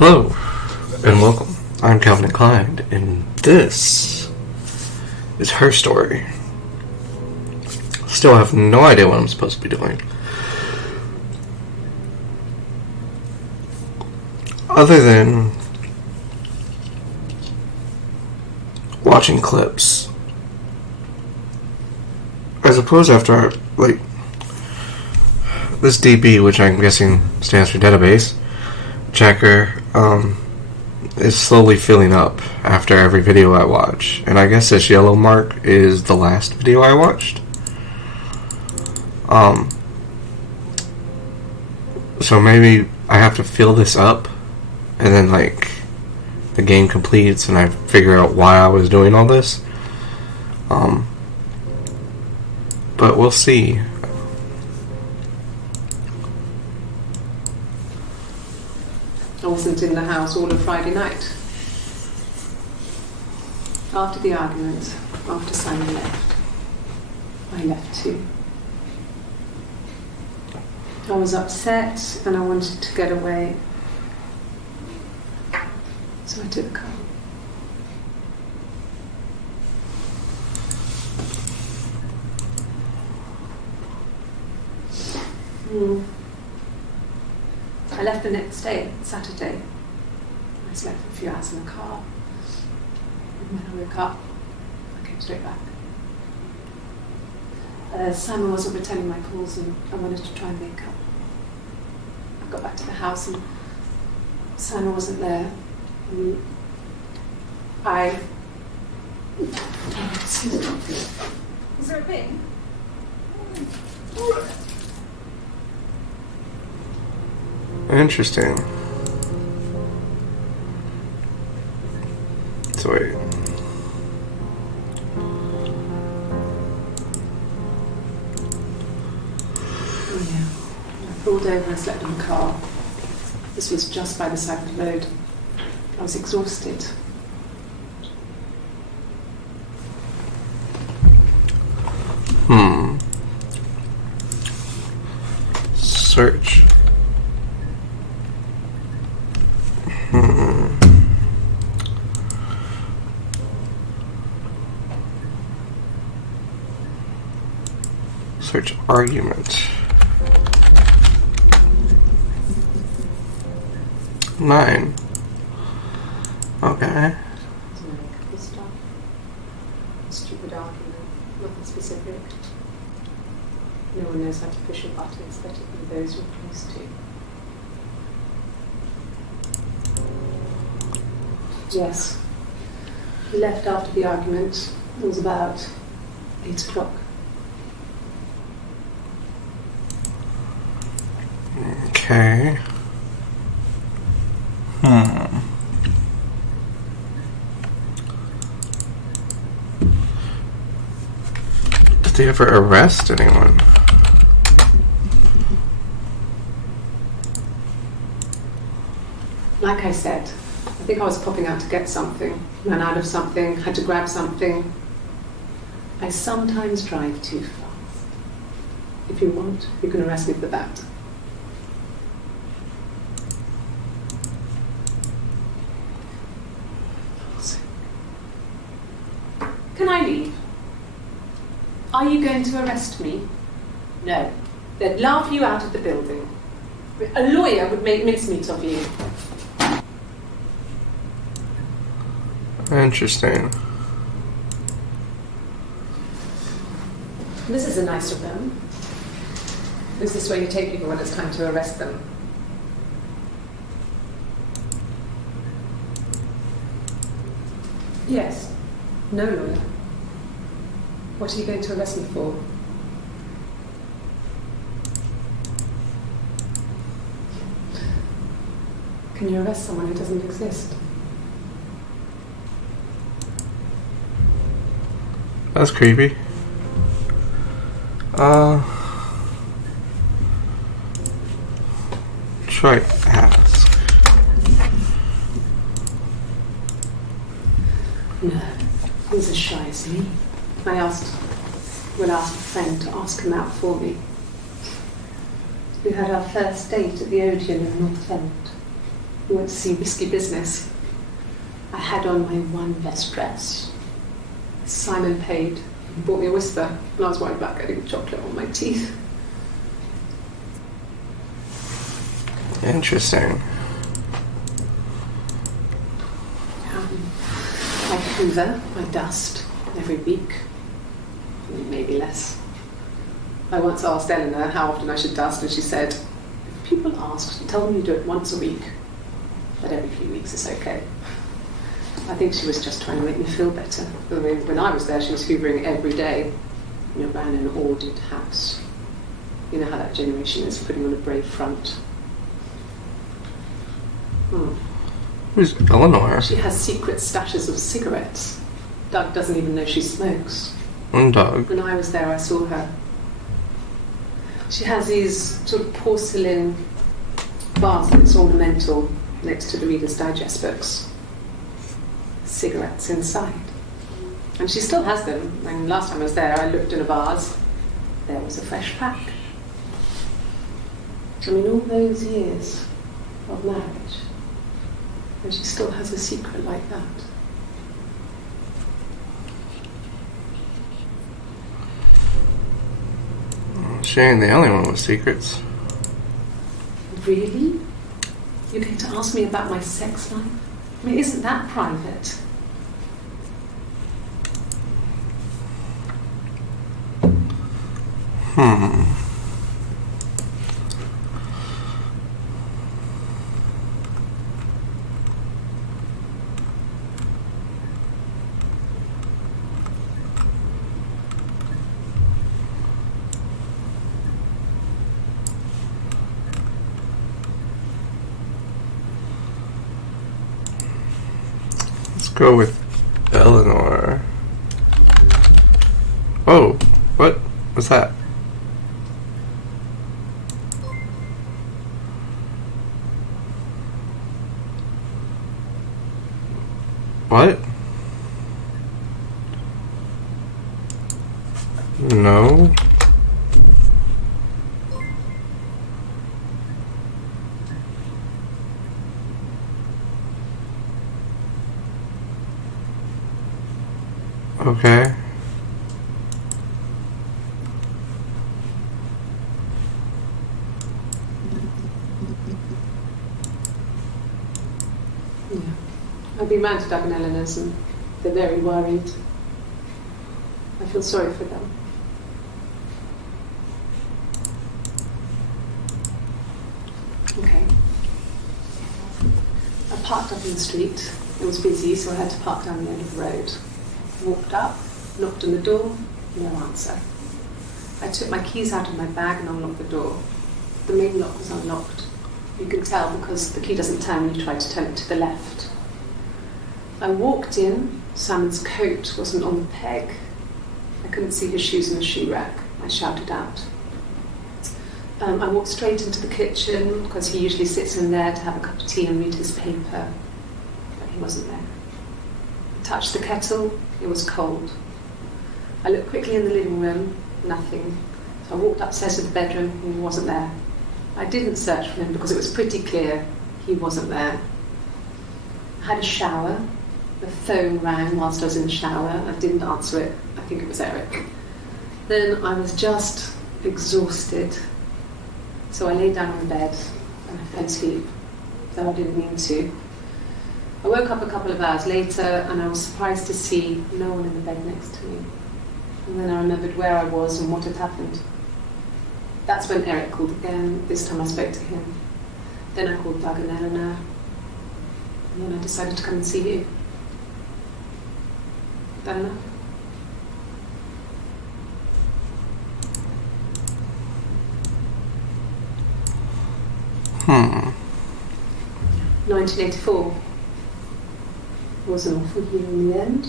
Hello, and welcome. I'm Calvin Klein, and this is her story. Still have no idea what I'm supposed to be doing. Other than watching clips. I suppose after, this DB, which I'm guessing stands for database checker, is slowly filling up after every video I watch. And I guess this yellow mark is the last video I watched. So maybe I have to fill this up, and then the game completes and I figure out why I was doing all this. But we'll see. I wasn't in the house all of Friday night. After the argument, after Simon left, I left too. I was upset and I wanted to get away. So I took the car. I left the next day, Saturday. I slept for a few hours in the car. And when I woke up, I came straight back. Simon wasn't returning my calls and I wanted to try and make up. I got back to the house and Simon wasn't there. And Is there a bin? Interesting. So wait. Oh yeah. I pulled over and slept in the car. This was just by the side of the road. I was exhausted. Search. Search argument. 9. Okay. Stupid argument, nothing specific. No one knows how to push a button, it's better than those who are used to. Yes. He left after the argument. It was about 8 o'clock. Okay. Did they ever arrest anyone? Like I said, I think I was popping out to get something, ran out of something, had to grab something. I sometimes drive too fast. If you want, you can arrest me for that. Can I leave? Are you going to arrest me? No. They'd laugh you out of the building. A lawyer would make mincemeat of you. Interesting. This is a nice room. Is this where you take people when it's time to arrest them? Yes. No lawyer. What are you going to arrest me for? Can you arrest someone who doesn't exist? That's creepy. Try ask. No, he's as shy as me. I asked a friend to ask him out for me. We had our first date at the Odeon in North End. We went to see Risky Business. I had on my one best dress. Simon paid. He bought me a whisper, and I was worried about getting chocolate on my teeth. Interesting. I hoover, I dust every week, maybe less. I once asked Eleanor how often I should dust, and she said, if people asked, tell them you do it once a week, but every few weeks is okay. I think she was just trying to make me feel better. I mean, when I was there, she was hoovering every day, ran an ordered house. You know how that generation is, putting on a brave front. Who's Eleanor? She has secret stashes of cigarettes. Doug doesn't even know she smokes. Doug. When I was there, I saw her. She has these sort of porcelain baskets, ornamental, next to the Reader's Digest books. Cigarettes inside. And she still has them. And last time I was there, I looked in a vase. There was a fresh pack. I mean, all those years of marriage, and she still has a secret like that. She ain't the only one with secrets. Really? You're going to ask me about my sex life? I mean, isn't that private? Let's go with Eleanor. Oh, what was that? What? No. Okay. Yeah. I've been round to Doug and Eleanor's and they're very worried. I feel sorry for them. Okay. I parked up in the street. It was busy, so I had to park down the end of the road. Walked up, knocked on the door, no answer. I took my keys out of my bag and unlocked the door. The main lock was unlocked. You can tell because the key doesn't turn when you try to turn it to the left. I walked in, Simon's coat wasn't on the peg. I couldn't see his shoes in the shoe rack. I shouted out. I walked straight into the kitchen because he usually sits in there to have a cup of tea and read his paper, but he wasn't there. I touched the kettle, it was cold. I looked quickly in the living room, nothing. So I walked upstairs to the bedroom, he wasn't there. I didn't search for him because it was pretty clear he wasn't there. I had a shower. The phone rang whilst I was in the shower. I didn't answer it. I think it was Eric. Then I was just exhausted. So I lay down on the bed and I fell asleep, though I didn't mean to. I woke up a couple of hours later and I was surprised to see no one in the bed next to me. And then I remembered where I was and what had happened. That's when Eric called again. This time I spoke to him. Then I called Doug and Eleanor. And then I decided to come and see you. That enough? Hmm. 1984 was an awful year in the end.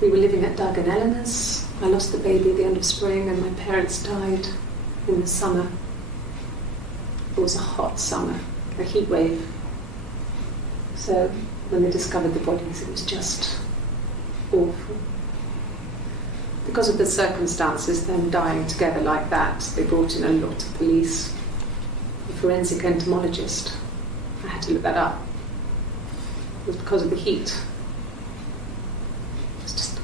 We were living at Doug and Eleanor's. I lost the baby at the end of spring and my parents died in the summer. It was a hot summer, a heat wave. So when they discovered the bodies, it was just awful. Because of the circumstances, them dying together like that, they brought in a lot of police. A forensic entomologist. I had to look that up. It was because of the heat. It's just...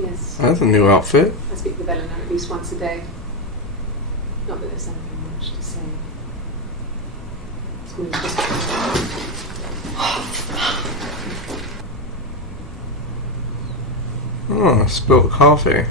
Yes. That's a new outfit. I speak with Eleanor at least once a day. Not that there's anything much to say. It's really just... Oh, spilt coffee.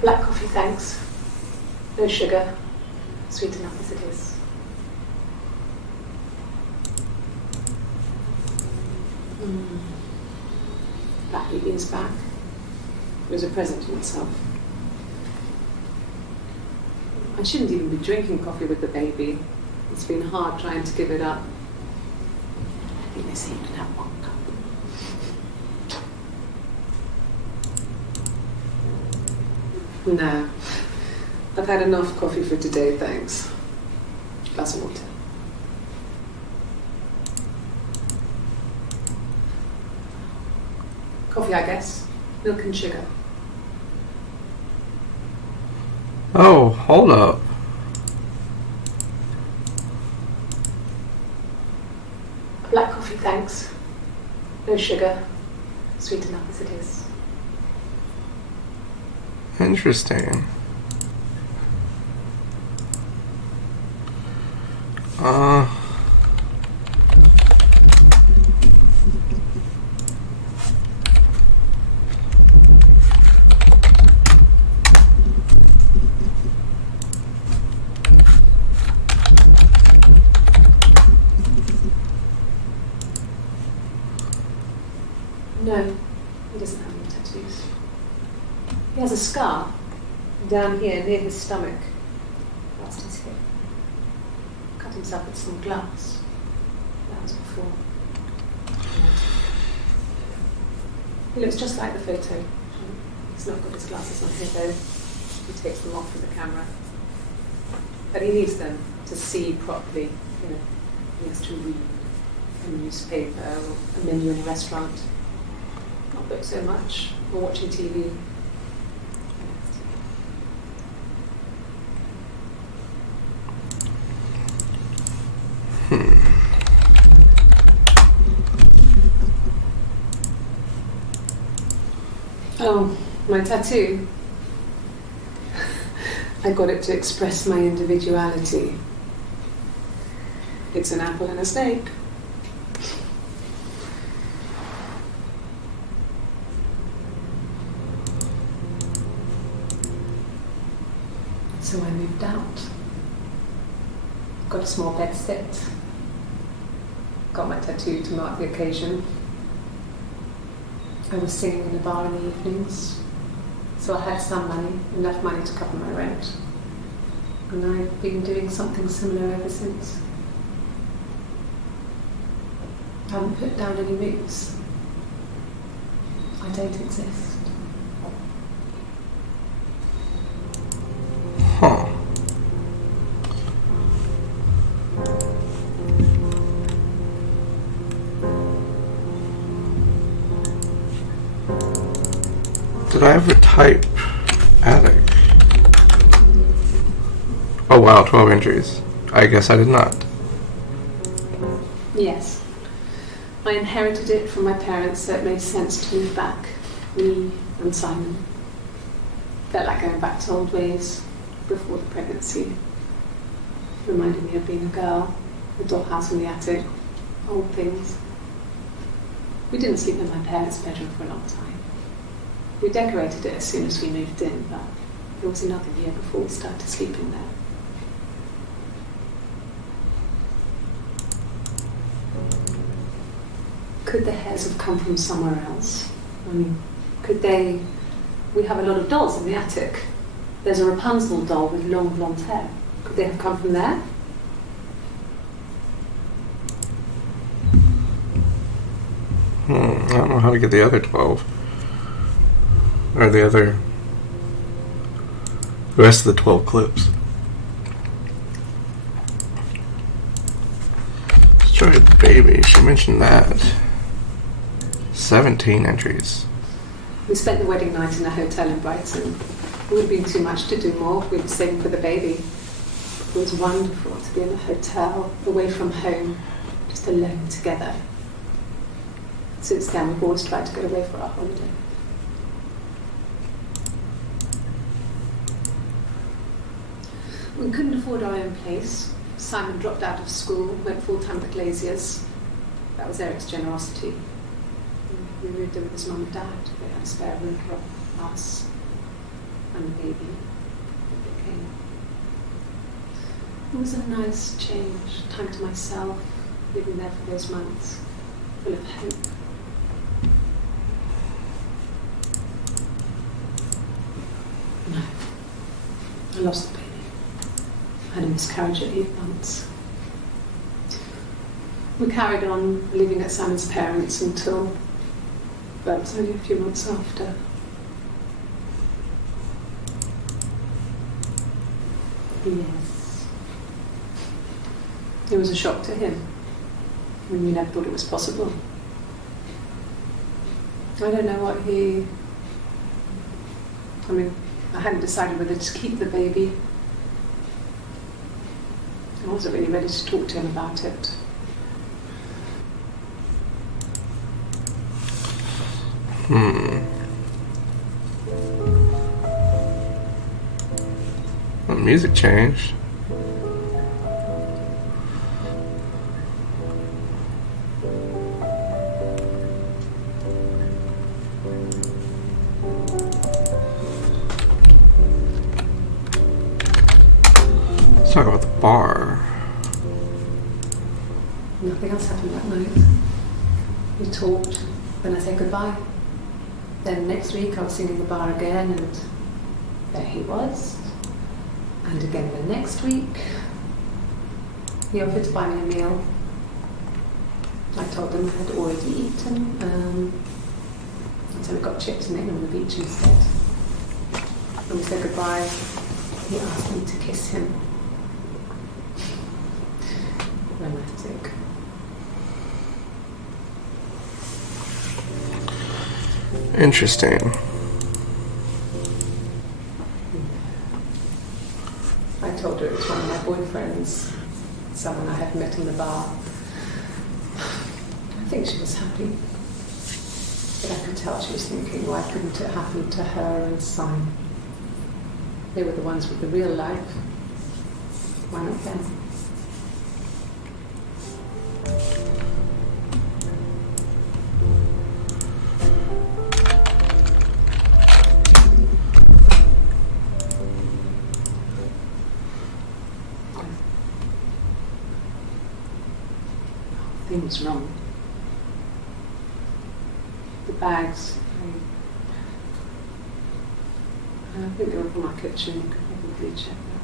Black coffee, thanks. No sugar. Sweet enough as it is. That is back. It was a present to myself. I shouldn't even be drinking coffee with the baby. It's been hard trying to give it up. I think they say you can have one cup. No. I've had enough coffee for today, thanks. Glass of water. Coffee, I guess. Milk and sugar. Oh, hold up. Black coffee, thanks. No sugar. Sweet enough as it is. Interesting. No, he doesn't have any tattoos. He has a scar down here near his stomach, past his hip. Cut himself with some glass. That was before. He looks just like the photo. He's not got his glasses on here though. He takes them off from the camera. But he needs them to see properly. You know, he has to read a newspaper or a menu in a restaurant. Not book so much, or watching TV. Oh, my tattoo. I got it to express my individuality. It's an apple and a snake. So I moved out. Got a small bed set. Got my tattoo to mark the occasion. I was singing in a bar in the evenings, so I had some money, enough money to cover my rent. And I've been doing something similar ever since. I haven't put down any roots. I don't exist. Huh. Did I ever type attic? Oh wow, 12 entries. I guess I did not. Yes. I inherited it from my parents, so it made sense to move back. Me and Simon. Felt like going back to old ways before the pregnancy. Reminded me of being a girl, the dollhouse in the attic, old things. We didn't sleep in my parents' bedroom for a long time. We decorated it as soon as we moved in, but it was another year before we started sleeping there. Could the hairs have come from somewhere else? I mean, could they... We have a lot of dolls in the attic. There's a Rapunzel doll with long blonde hair. Could they have come from there? I don't know how to get the other 12. Or the rest of the 12 clips. Destroyed baby, she mentioned that. 17 entries. We spent the wedding night in a hotel in Brighton. It would have been too much to do more. We were saving for the baby. It was wonderful to be in a hotel, away from home, just alone together. Since then, we've always tried to get away for our holiday. We couldn't afford our own place. Simon dropped out of school, went full-time at the Glaziers. That was Eric's generosity. We moved in with his mum and dad. They had a spare room for us and the baby. It came. It was a nice change, time to myself, living there for those months, full of hope. No, I lost the baby. I had a miscarriage at 8 months. We carried on living at Simon's parents until, well, it was only a few months after. Yes. It was a shock to him. I mean, we never thought it was possible. I don't know what he... I mean, I hadn't decided whether to keep the baby. I wasn't really ready to talk to him about it. The music changed. Let's talk about the bar. Nothing else happened that night. We talked, then I said goodbye. Then next week I was singing the bar again, and there he was. And again the next week, he offered to buy me a meal. I told him I had already eaten, and so we got chips and ate on the beach instead. When we said goodbye, he asked me to kiss him. Romantic. Interesting. I told her it was one of my boyfriends, someone I had met in the bar. I think she was happy. But I could tell she was thinking, why couldn't it happen to her and Simon? They were the ones with the real life. Why not them? Things wrong. The bags, I think they were from our kitchen. You could probably check that.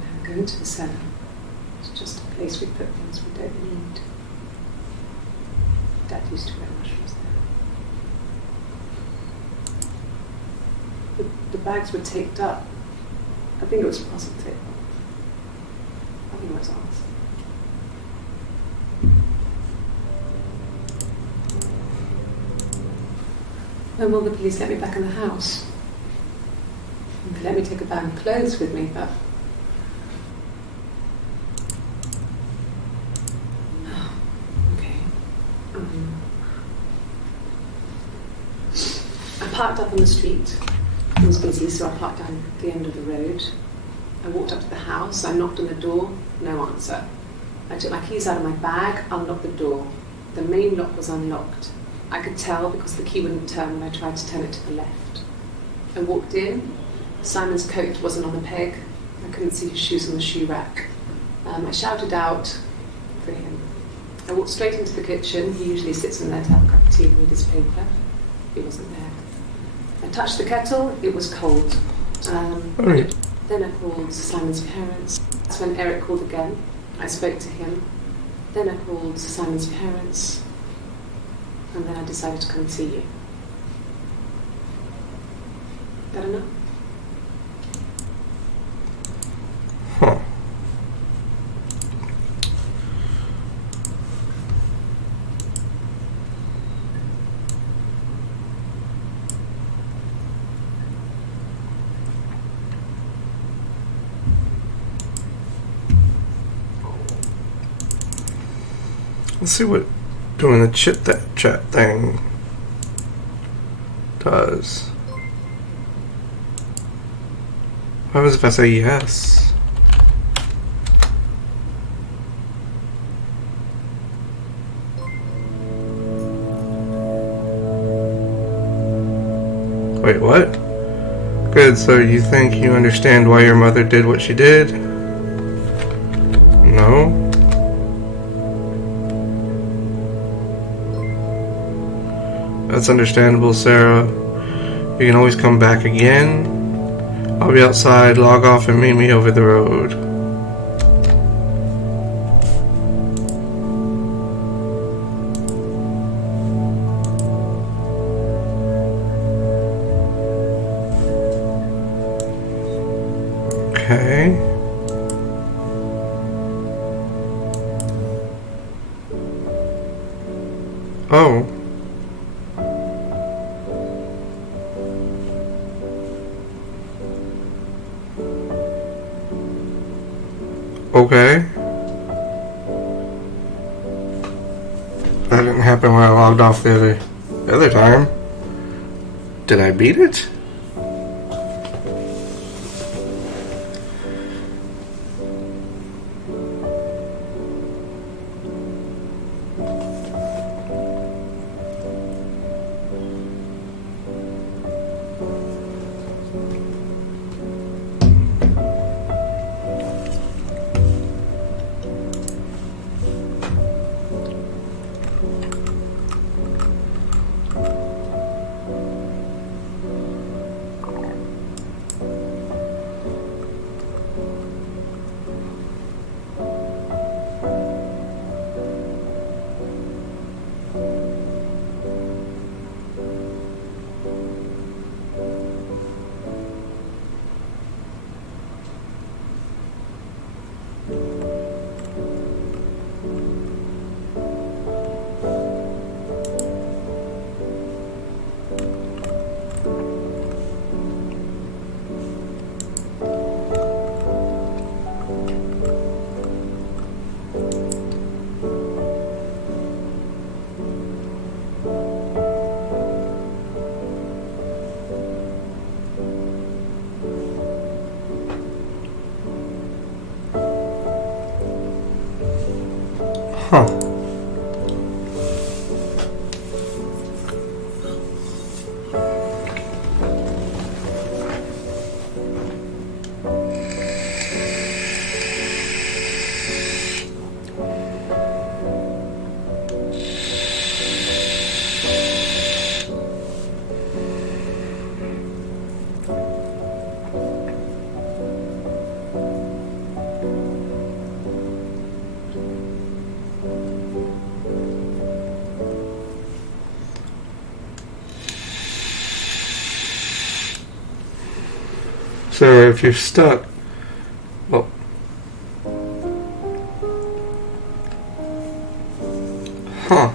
Never go into the cellar. It's just a place we put things we don't need. Dad used to grow mushrooms there. The bags were taped up. I think it was positive. I think it was ours. When will the police let me back in the house? They let me take a bag of clothes with me, but... Okay. I parked up on the street. It was busy, so I parked down the end of the road. I walked up to the house, I knocked on the door, no answer. I took my keys out of my bag, unlocked the door. The main lock was unlocked. I could tell because the key wouldn't turn when I tried to turn it to the left. I walked in. Simon's coat wasn't on the peg. I couldn't see his shoes on the shoe rack. I shouted out for him. I walked straight into the kitchen. He usually sits in there to have a cup of tea and read his paper. He wasn't there. I touched the kettle. It was cold. Then I called Simon's parents. That's when Eric called again. I spoke to him. Then I called Simon's parents. And then I decided to come and see you. That enough? Huh. Let's see what doing the chat thing does. What happens if I say yes? Wait, what? Good, so you think you understand why your mother did what she did? No? That's understandable, Sarah. You can always come back again. I'll be outside, log off and meet me over the road. Okay. Oh. Okay. That didn't happen when I logged off the other time. Did I beat it? Huh. So if you're stuck, well, huh.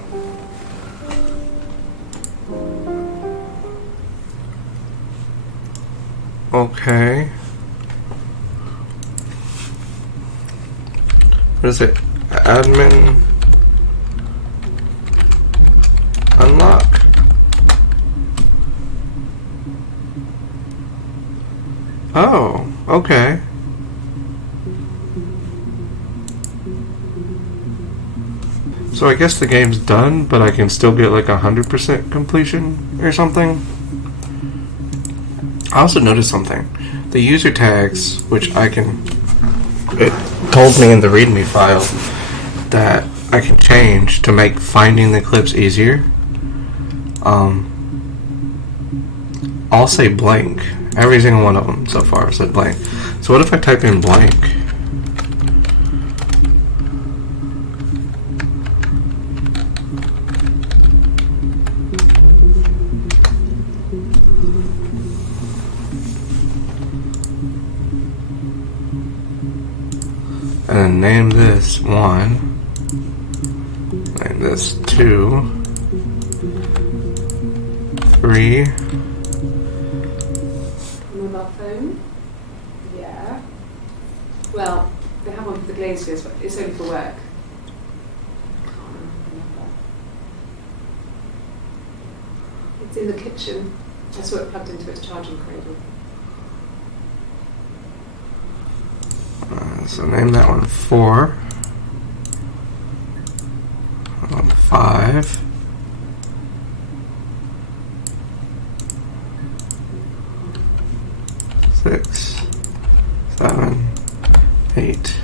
Okay. What is it? Admin unlock. Oh, okay. So I guess the game's done, but I can still get like 100% completion or something. I also noticed something. The user tags, which I can... It told me in the README file that I can change to make finding the clips easier. I'll say blank. Every single one of them so far said blank. So what if I type in blank? And then name this 1. Name this 2. 3. Mobile phone? Yeah. Well, they have one for the glaziers, but it's only for work. Can't remember. It's in the kitchen. I saw it plugged into its charging cradle. So name that one 4. 5. 6, 7, 8,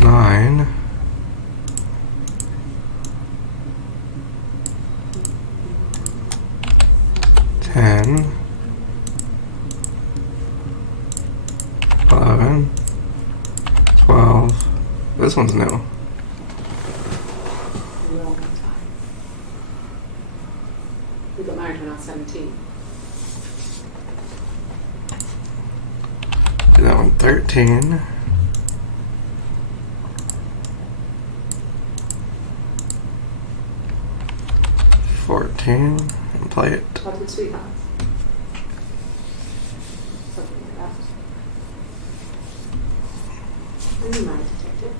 9, 10, 11, 12. This one's new. Long time. We got married when I was 17. Do that one 13. 14. And play it. Childhood sweethearts. Something like that. And you might detect it.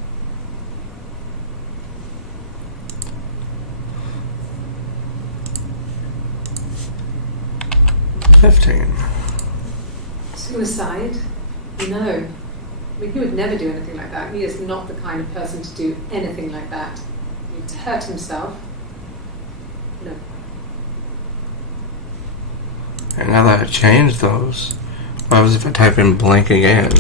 Suicide? No. I mean, he would never do anything like that. He is not the kind of person to do anything like that. He'd hurt himself. No. And now that I changed those, what happens if I type in blank again?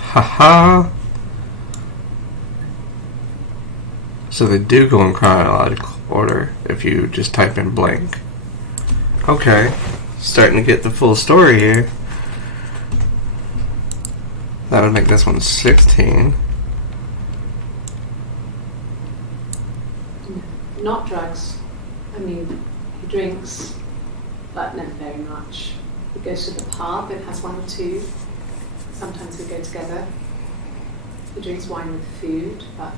Haha. So they do go in chronological order if you just type in blank. Okay, starting to get the full story here. That would make this one 16. Not drugs. I mean, he drinks, but never very much. He goes to the pub and has 1 or 2. Sometimes we go together. He drinks wine with food, but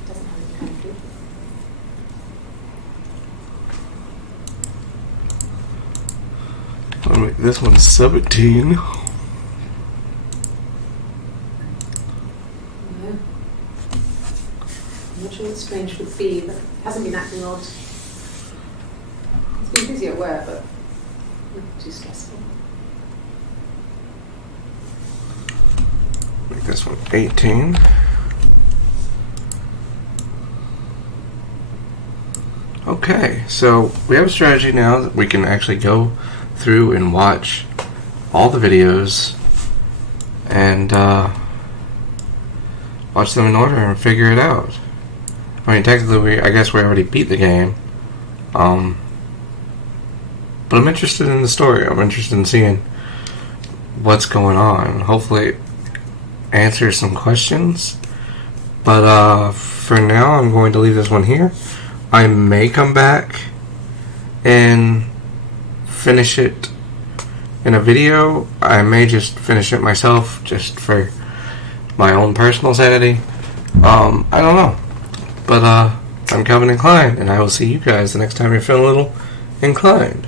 he doesn't have any kind of food. I'll make this one 17. I'm not sure what strange would be, but he hasn't been acting odd. He's been busy at work, but not too stressful. Make this one 18. Okay, so we have a strategy now that we can actually go through and watch all the videos and watch them in order and figure it out. I mean, technically, I guess we already beat the game. But I'm interested in the story. I'm interested in seeing what's going on. Hopefully it answers some questions. But for now, I'm going to leave this one here. I may come back and finish it in a video. I may just finish it myself just for my own personal sanity. I don't know. But I'm Calvin Inclined, and I will see you guys the next time you're feeling a little inclined.